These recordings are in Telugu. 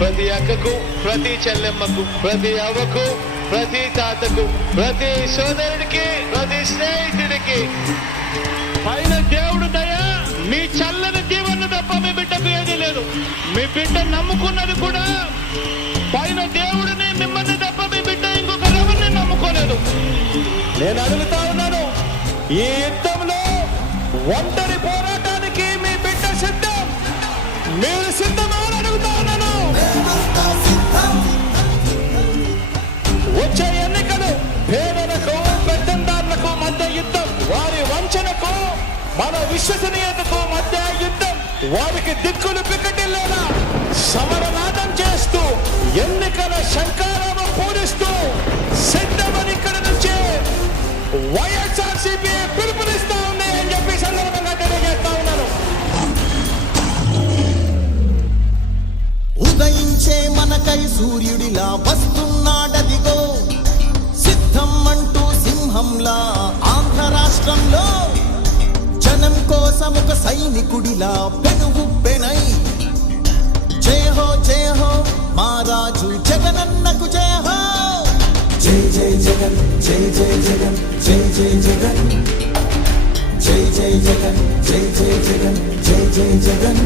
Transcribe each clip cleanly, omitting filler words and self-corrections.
ప్రతి అక్కకు, ప్రతి చెల్లెమ్మకు, ప్రతి అవ్వకు, ప్రతి తాతకు, ప్రతి సోదరుడికి, ప్రతి స్నేహితుడికి పైన దేవుడు దయ, మీ చల్లని దీవెన తప్ప మీ బిడ్డకు ఏది లేదు. మీ బిడ్డ నమ్ముకున్నది కూడా పైన దేవుడిని, మిమ్మల్ని తప్ప మీ బిడ్డ ఇంకొకరెవరిని నమ్ముకోలేదు. నేను అడుగుతా ఉన్నాను, ఈ యుద్ధంలో ఒంటరి పోరాటానికి మీ బిడ్డ సిద్ధం, మీరు సిద్ధమా అని అడుగుతా ఉన్నాను. వచ్చే ఎన్నికలు పేదలకు, పెత్తందారులకు మధ్య యుద్ధం, వారి వంచనకు మన విశ్వసనీయతకు మధ్య యుద్ధం. వారికి దిక్కులు పిక్కటిల్లేలా సమరనాదం చేస్తూ ఎన్నికల శంకారావం పూరిస్తూ సిద్ధమని ఇక్కడ నుంచి వైఎస్ఆర్సీపీ పిలుపునిస్తా ఉంది అని చెప్పి సందర్భంగా తెలియజేస్తా ఉన్నాను. ఉదయించే మనకై సూర్యుడిలా వస్తున్నాడదిగో, సిద్ధం అంటూ సింహంలా ఆంధ్ర రాష్ట్రంలో జనం కోసం ఒక సైనికుడిలా పెనుగుప్పెనై. జయ హో జయ హో మా రాజు జగనన్నకు జయ హో. జై జై జగన్, జై జై జగన్, జై జై జగన్, జై జై జగన్, జై జై జగన్, జై జై జగన్,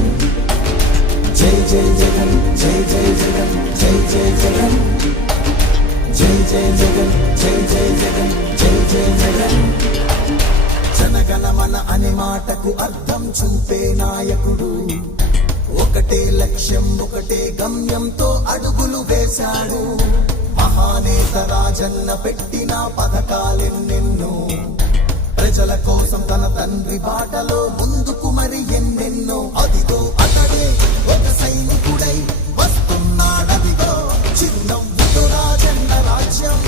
జై జై జగన్, జై జై జగన్, జై జై జగన్, జై జై జగన్, జై జై జగన్, జై జై జగన్. జనగణమన అనే మాటకు అర్థం చూపే నాయకుడు, ఒకటే లక్ష్యం ఒకటే గమ్యంతో అడుగులు వేశాడు. మహానేత రాజన్న పెట్టిన పథకాలెన్నెన్నో, ప్రజల కోసం తన తండ్రి బాటలో ముందుకు మరి ఎన్నెన్నో. అదిగో అతడే ఒక సైనికుడై వస్తున్నాడదిగో, చిరునవ్వుతో రాజన్న రాజ్యం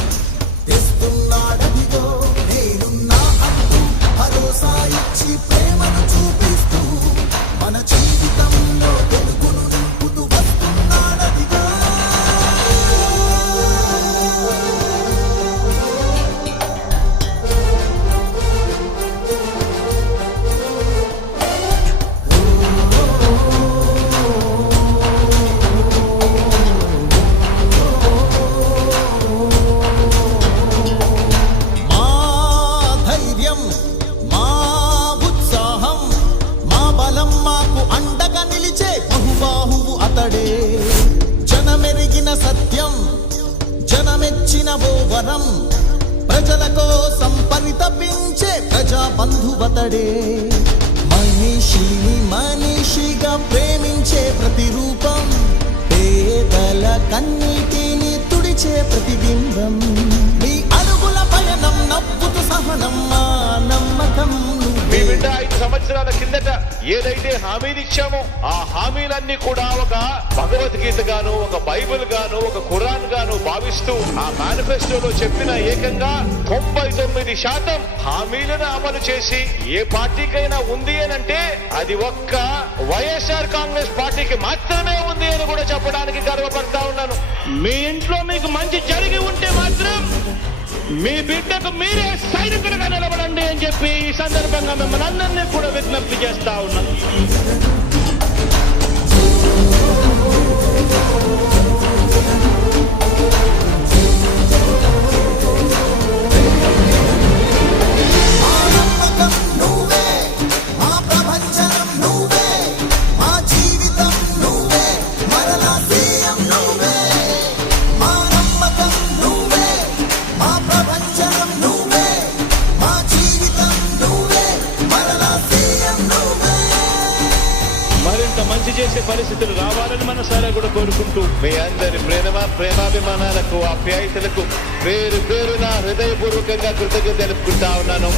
తెస్తున్నాడదిగో. నేనున్నా అంటూ భరోసా ఇచ్చి ప్రేమను చూపిస్తూ మన జీవితంలో వెలుగును నింపుతూ వస్తున్నాడదిగో. జనమెరిగిన సత్యం, జనమెచ్చిన ఓ వరం, ప్రజల కోసం పరితపించే ప్రజా బంధువతడే. మనిషిని మనిషిగా ప్రేమించే ప్రతిరూపం, పేదల కన్నీటిని తుడిచే ప్రతిబింబం. నీ అడుగుల పయనం నవ్వుతూ సహనం, మా నమ్మకం. మీ బిడ్డ 5 సంవత్సరాల కిందట ఏదైతే హామీలు ఇచ్చామో ఆ హామీలన్నీ కూడా ఒక భగవద్గీత గాను, ఒక బైబిల్ గాను, ఒక ఖురాన్ గాను భావిస్తూ ఆ మేనిఫెస్టోలో చెప్పిన ఏకంగా 99% హామీలను అమలు చేసి ఏ పార్టీకైనా ఉంది అని అంటే అది ఒక్క వైఎస్ఆర్ కాంగ్రెస్ పార్టీకి మాత్రమే ఉంది అని కూడా చెప్పడానికి గర్వపడతా ఉన్నాను. మీ ఇంట్లో మీకు మంచి జరిగి ఉంటే మాత్రం మీ బిడ్డకు మీరే సైనికులుగా నిలబడండి అని చెప్పి ఈ సందర్భంగా మిమ్మల్ని అందరినీ కూడా విజ్ఞప్తి చేస్తా ఉన్నాం. మంచి చేసే పరిస్థితులు రావాలని మనసారా కూడా కోరుకుంటూ మీ అందరి ప్రేమాభిమానాలకు, ఆప్యాయతలకు పేరు పేరున హృదయపూర్వకంగా కృతజ్ఞతలు తెలుపుకుంటా ఉన్నాను.